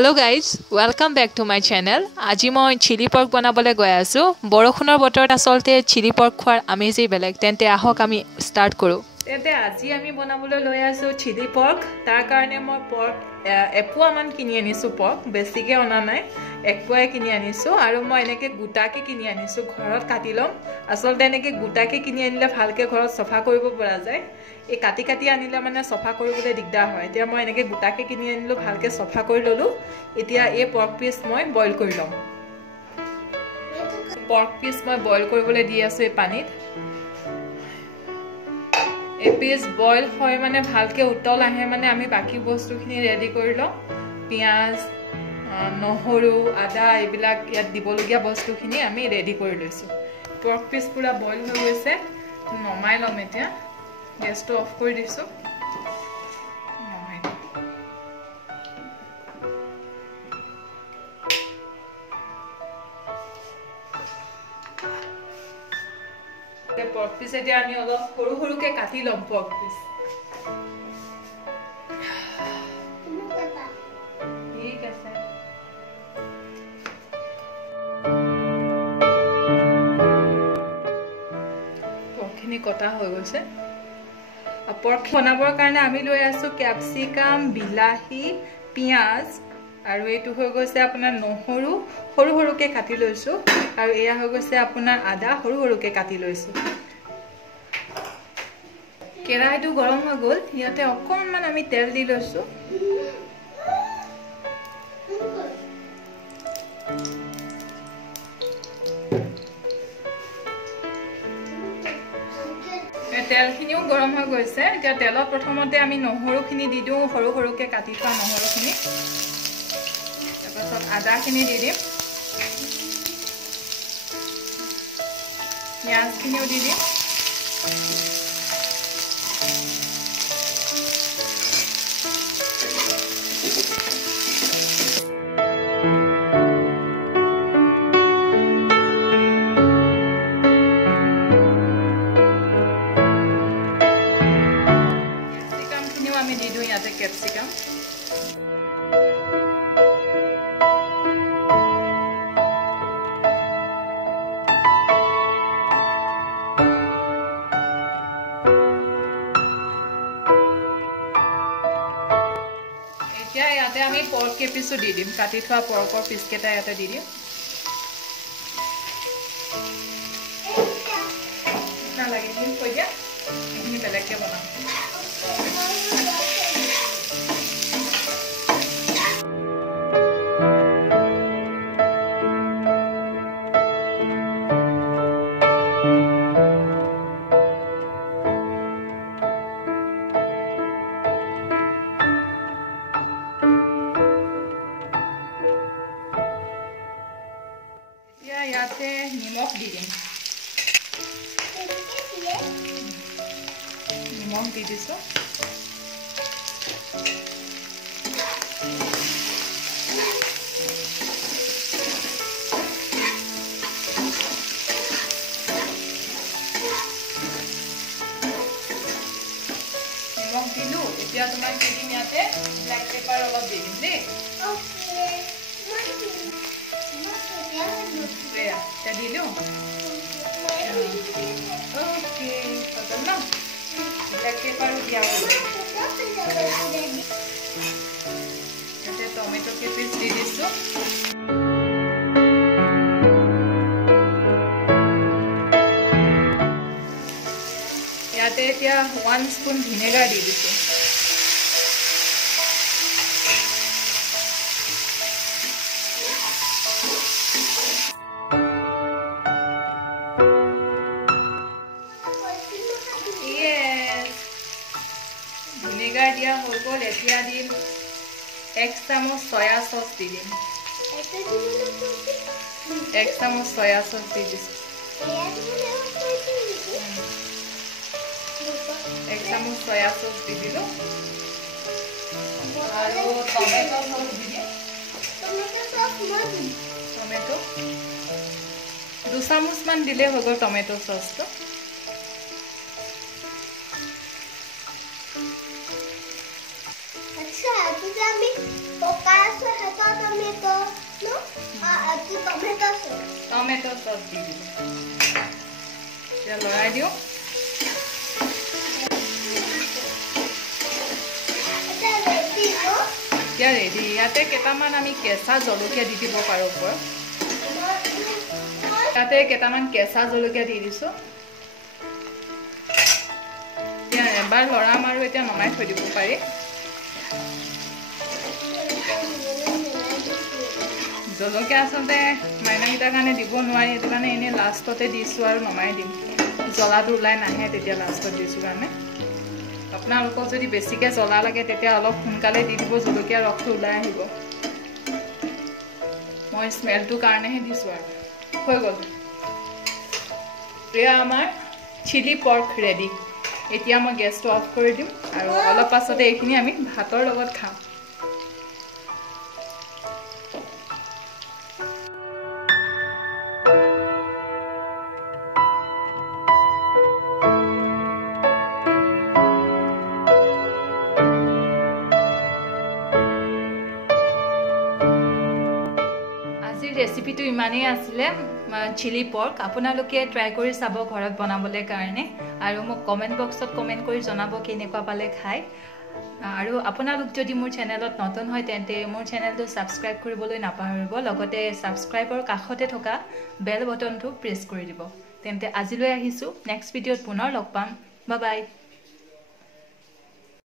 Hello guys, welcome back to my channel. আজি মই chilli pork বনাবলৈ গৈ আছো। বৰখুনৰ বতৰত আসলতে চিলি পৰ্ক খোৱাৰ আমেজই বেলেগ। তেন্তে আহক আমি স্টাৰ্ট কৰো। তেন্তে আজি আমি বনাবলৈ লৈ আছো চিলি পৰ্ক। তাৰ কাৰণে মই পৰ্ক এপোৱা মান কিনি আনিছো পৰ্ক, বেছিকে অনা নাই। একপোৱাই কিনি আনিছো আৰু মই এনেকে গোটাকে কিনি আনিছো। ঘৰত কাটি লম। আসলতে এনেকে গোটাকে কিনি আনিলে ভালকে ঘৰত সফা কৰিব পৰা যায়। এই কাটি কাটি আনিলে মানে সফা কৰিবলৈ দিগদাৰ হয়। এতিয়া মই এনেকে গোটাকে কিনি আনিলো, ভালকে সফা কৰি ললো। এতিয়া এই পৰ্ক পিস মই বইল কৰি লম। পৰ্ক পিস মই বইল কৰিবলৈ দি আছো এই পানীত। এই পিস বইল হয় মানে ভালকে উতল আহে মানে আমি বাকি বস্তুখিনি ৰেডি কৰি লম। পিয়াজ, নহৰু, আদা এইবিলাক ইয়াত দিবলগীয়া বস্তুখিনি আমি ৰেডি কৰি লৈছো। পৰ্ক পিস পুৰা বইল হৈ গৈছে। নমাই লম এতিয়া। গেছটো অফ কৰি দিছো। পৰ্ক পিস এতিয়া আমি অলপ সৰু সৰুকে কাটি লম পৰ্ক পিস। ঠিক আছে। পৰ্কখিনি কটা হৈ গৈছে। পৰ্ক বনাবৰ কাৰণে আমি লৈ আছো ক্যাপসিকাম, বিলাহী, পিয়াজ আৰু এইটো হৈ গৈছে আপোনাৰ নহৰু সৰু সৰুকে কাটি লৈছো আৰু এয়া হৈ গৈছে আপোনাৰ আদা সৰু সৰুকে কাটি লৈছো। কেৰাহীটো গৰম হৈ গ'ল। ইয়াতে অকণমান আমি তেল দি লৈছো। তেলখিনিও গৰম হৈ গৈছে। এতিয়া তেলত প্ৰথমতে আমি নহৰুখিনি দি দিওঁ, সৰু সৰুকে কাটি থোৱা নহৰুখিনি। তাৰপাছত আদাখিনি দি দিম। পিঁয়াজখিনিও দি দিম। ক্যাপসিকামখিনিও আমি দি দিওঁ ইয়াতে ক্যাপসিকাম। এতিয়া ইয়াতে আমি পৰ্ক পিসো দি দিম। কাটি থোৱা পৰ্কৰ পিস কেইটা ইয়াতে দি দিম। নালাগে এইখিনি থৈ দিয়া, এইখিনি বেলেগকে বনাম। ইয়াতে নিমখ দি দিম। নিমখ দি দিছো। নিমখ দিলো। এতিয়া তোমাক দি দিম ইয়াতে ব্লেক পেপাৰ অলপ দি দিম দেই। এতিয়া দি দিওঁ। ওকে, হৈ গ'ল ন? ব্লেক পেপাৰো দিয়া হ'ল। ইয়াতে টমেটো পিস দি দিছো। ইয়াতে এতিয়া 1 স্পুন ভিনেগাৰ দি দিছো। ভিনেগাৰ দিয়া হৈ গ'ল। এতিয়া দিম 1 চামুচ সয়া সস দি দিম। 1 চামুচ সয়া সস দি দিছো। 1 চামুচ সয়া সস দি দিলো আৰু টমেটো সস দি দিম। টমেটো 2 চামুচ মান দিলে হৈ গ'ল টমেটো সসটো। আচ্ছা, আমি পকা আছে হাতত টমেটো চচ দি দিলোঁ এতিয়া লৰাই দিওঁ এতিয়া ৰেডি ইয়াতে কেইটামান আমি কেঁচা জলকীয়া দি দিব পাৰোঁ ওপৰত ইয়াতে কেইটামান কেঁচা জলকীয়া দি দিছোঁ এতিয়া এবাৰ লৰাম আৰু এতিয়া নমাই থৈ দিব পাৰি জলকীয়া আচলতে মাইনাকেইটাৰ কাৰণে দিব নোৱাৰি সেইটো কাৰণে এনেই লাষ্টতে দিছোঁ আৰু নমাই দিম জ্বলাটো ওলাই নাহে তেতিয়া লাষ্টত দিছোঁ কাৰণে আপোনালোকক যদি বেছিকৈ জ্বলা লাগে তেতিয়া অলপ সোনকালে দি দিব জলকীয়া ৰসটো ওলাই আহিব মই স্মেলটোৰ কাৰণেহে দিছোঁ আৰু হৈ গ'ল এয়া আমাৰ চিলি পৰ্ক ৰেডি এতিয়া মই গেছটো অফ কৰি দিম আৰু অলপ পাছতে এইখিনি আমি ভাতৰ লগত খাম ৰেচিপিটো ইমানেই আছিলে চিলি পৰ্ক আপোনালোকে ট্ৰাই কৰি চাব ঘৰত বনাবলৈ কাৰণে আৰু মোক কমেণ্ট বক্সত কমেণ্ট কৰি জনাব কেনেকুৱা পালে খাই আৰু আপোনালোক যদি মোৰ চেনেলত নতুন হয় তেন্তে মোৰ চেনেলটো ছাবস্ক্ৰাইব কৰিবলৈ নাপাহৰিব লগতে ছাবস্ক্ৰাইবৰ কাষতে থকা বেল বটনটো প্ৰেছ কৰি দিব তেন্তে আজিলৈ আহিছোঁ নেক্সট ভিডিঅ'ত পুনৰ লগ পাম বাই বাই